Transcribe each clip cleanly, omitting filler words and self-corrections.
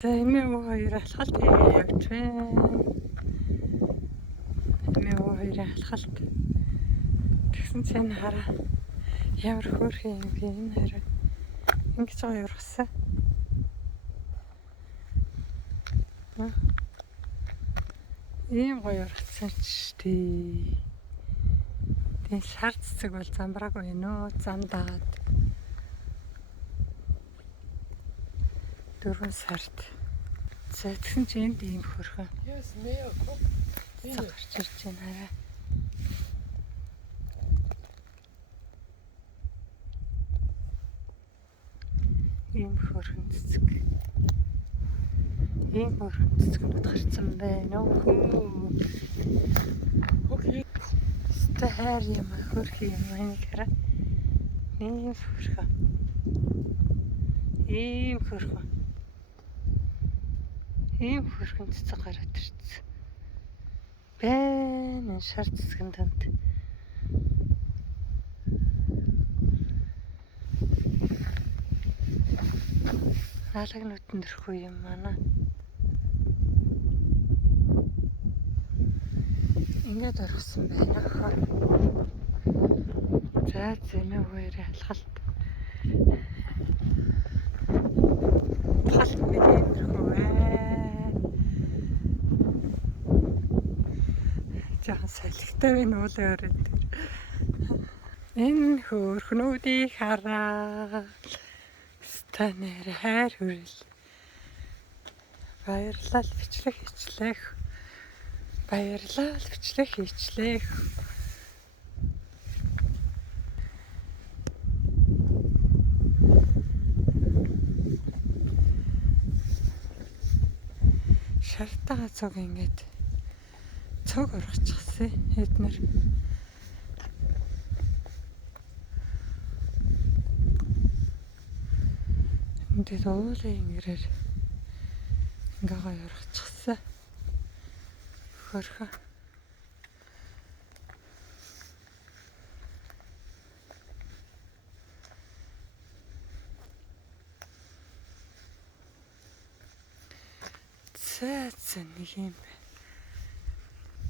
За эмээ хоёр алхалт явж байна. Эмээ хоёр алхалт. Тэгсэн чинь хараа. Ямар хөөрхөн юм бэ энэ хараа. Ингэж гоё ургасан. Ийм гоё ургасан ч тий. Тэгээ шар цэцэг бол замбрааг байна уу? Зам даад. 4 сард. За тэгсэн чинь энд ийм хөрхөн. Yes, Neo Cook. Гарч ирж байна хараа. Ийм хөрхөн цэцэг. Ийм хөрхөн цэцгнүүд гарцсан байна уу? Okay. Стахаар юм хөрхөн юм энийг хараа. Ийм хөрхөн. Ийм хөрхөн. Ийм хөрхөн цэцэг гараад ирсэн. Бэн шар цэцгэн танд. Налагнууд нэрхгүй юм манай. Ингээд орхисон байна хаа. За зэмээ хоёрын алхалт. Алхалт нэг нэрхгүй бай. Жаахан салхитай байна уулын орой дээр. Энэ хөөрхнүүдийг хараа. Станер хайр хүрэл. Баярлал бичлэг хийчлэх. Баярлал бичлэг хийчлэх. Шартаа цог ингээд цог ургачихсан эднэр. Энд уулын ирээр ингээ гоё ургачихсан. Хөрхөн. За нэг юм байна.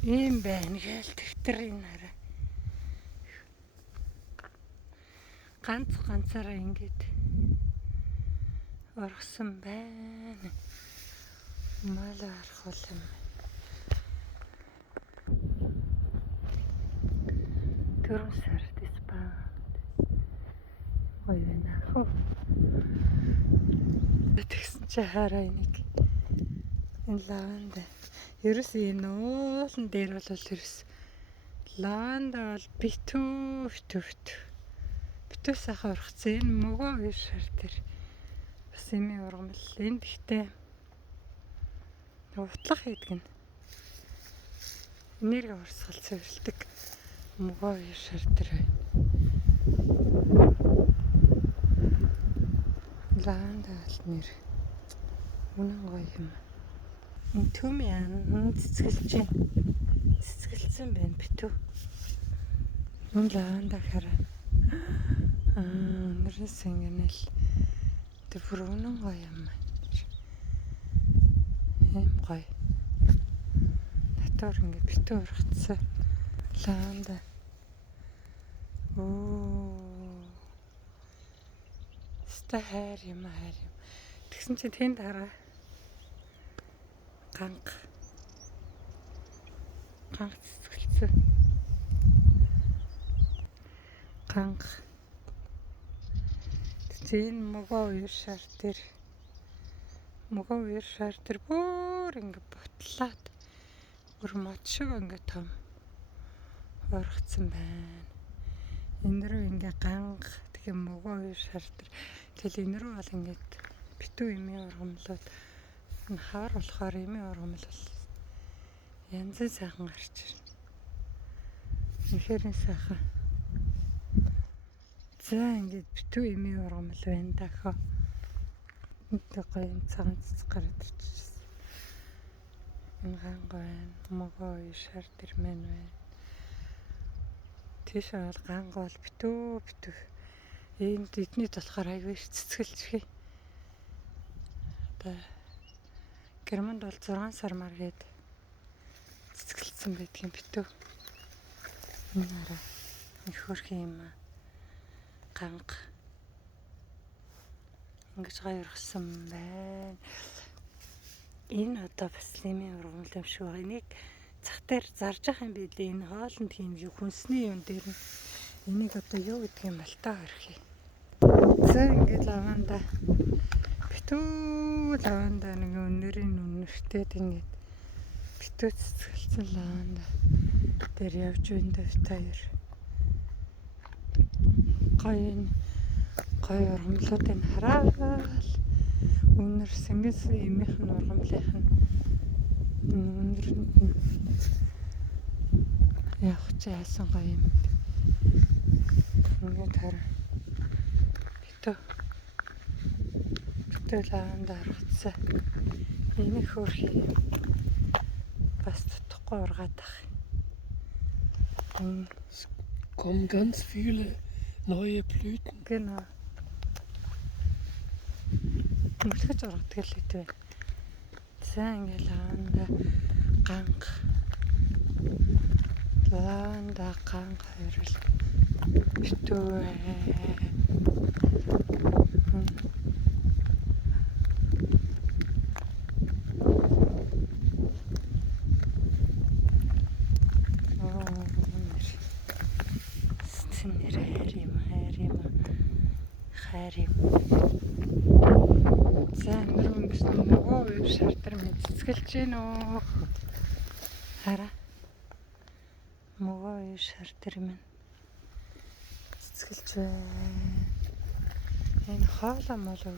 Ийм байна гээл тэмдрийн хараа. Ганцаараа ингээд ургасан байна. Мал архуул юм. 4 сард Испанд. Ой байна. Тэгсэн чи хараа энийг. Энэ лаванда. Ерөөс энэ уулан дээр бол ерөөс лаванда бол битүү сайхан ургацсан. Энэ мөгөө хоёр шар дээр бас эмээ ургамал. Энд ихтэй утлах хийдэг нь. Энерги урсгал цэвэрлдэг мөгөө хоёр шар дээр байна. Лаванда бол нэр үнэн гоё юм. Энэ төмийн цэцгэлсэн байна битүү. Энэ лаванда хараа. Нэрээс ингэнэл тэр бүр үнэн гоё юм. Эм гоё. Натур ингэ битүү ургацсан. Лаванда. Стахаар юм. Тэгсэн чи тэнд хараа. Ганг цэцгэлсэн. Ганг. Тэгсэн мөгөө хоёр шар дээр бүр ингэ бутлаад бүр мод шиг ингэ том ургацсан байна. Энэ рүү ингэ ганг тэгээ мөгөө хоёр шар дээр тэгэл энэ рүү бол ингэ битүү эмээ ургамлууд энэ хавар болохоор эмээ ургамал бол янз бүрийн сайхан гарч ирнэ. Үнэхээр сайхан. За ингэж битүү эмээ ургамал байна дахиад. Энд гоё цагаан цэцэг гараад ирчихсэн. Энэ ганг байна. Мөгөө хоёр шар дээр мэн байна. Тийш бол ганг бол битүү. Энд эднийд болохоор аягүй цэцгэлж хий. Одоо Германд бол 6 сар маргээд цэцгэлсэн байдгийн битүү. Энэ хараа. Их хөрхи юм аа. Ганга. Ингэж гайварсан байна. Энэ одоо бас лимийн ургамал юм шиг байна. Энийг цах дээр зарж ах юм билээ. Энэ хоолнд хиймгүй хүнсний юм дээр нь. Энийг одоо юу гэдэг юм бол та хөрхи. За ингээд лаванда. Битүү лаванда нэг өнөрийн үнэртэйд ингээд битүү цэцгэлсэн лаванда дээр явж байна дэвтаяр. Гоё ургамлуудыг хараад өнөр сэнгээс эмийнх нь ургамлынх нь өнөрөнд нь явах чи яасан гоё юм. Ингээд хараа. Битүү лаванда харагдсан. Энэ хөрхи бас тутахгүй ургаад ах. Kommen ganz viele neue Blüten. Genau. Мөлхөж ургадаг л хэвээ. За ингээд лаванда ганга хоёрол битүү. Хайр юм. За нэрмэн биш нөгөө шартар минь цэцгэлж гин үү. Хараа. Нөгөө шартар минь цэцгэлж байна. Энэ хоолой молоо.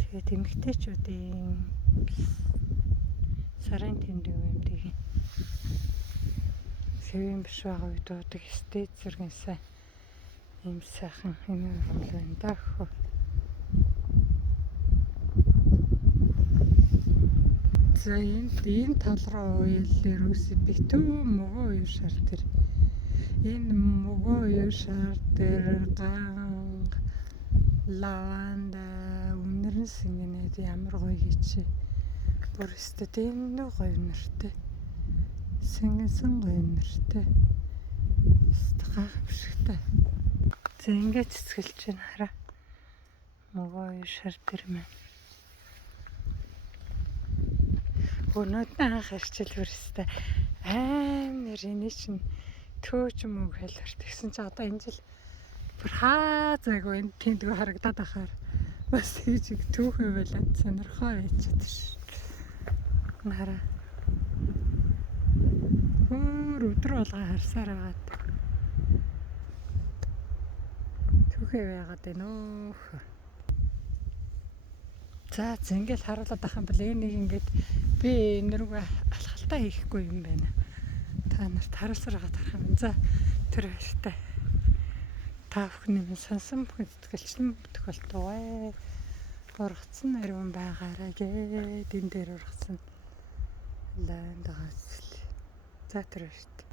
Тэгээд эмэгтэйчүүдийн сарын тэмдэг юм тийм. Сэвэн биш байгаа үед дуудаг стейт зэрэг сайн. Им сайхан энэ ургамал дах. За энэ тал руу уйлэр үс битүү мөгөө шар тэр. Энэ мөгөө шар тэр ганг лаванда үнэрэн сэнгэнэд ямар гоё хийчээ. Бүр өстө энэ гоё нэртэй. Сэнгэн гоё нэртэй. Гайхамшигтай. За ингээд цэцгэлж байна хараа. Мөгөө шар тэр мэн. Өнөөдөр анх арчил бүрстэй амар энэ чинь төөж мөг хэлвэр тэгсэн чи одоо энэ жил бүр зайгүй энэ тэндгөө харагдаад ахаар бас тийж түүхээ байлаа сонирхоо байчаад ш. Хараа. Өдөр болгоо харсаар байгаад. Түүхээ байгаад байна уу. За зингээл харуулаад ах юм бол энийг ингээд би энэ рүүгээ алхалтаа хийхгүй юм байна. Та нарт харуулсаар хагаад харах юм. За тэр баяртай. Та бүхний сонсон бүхэн сэтгэлчлэн тохиолдгоо. Ургацсан ариун байгаарай гээд энэ дээр ургацсан лайнд байгаа зүйл. За тэр баяртай.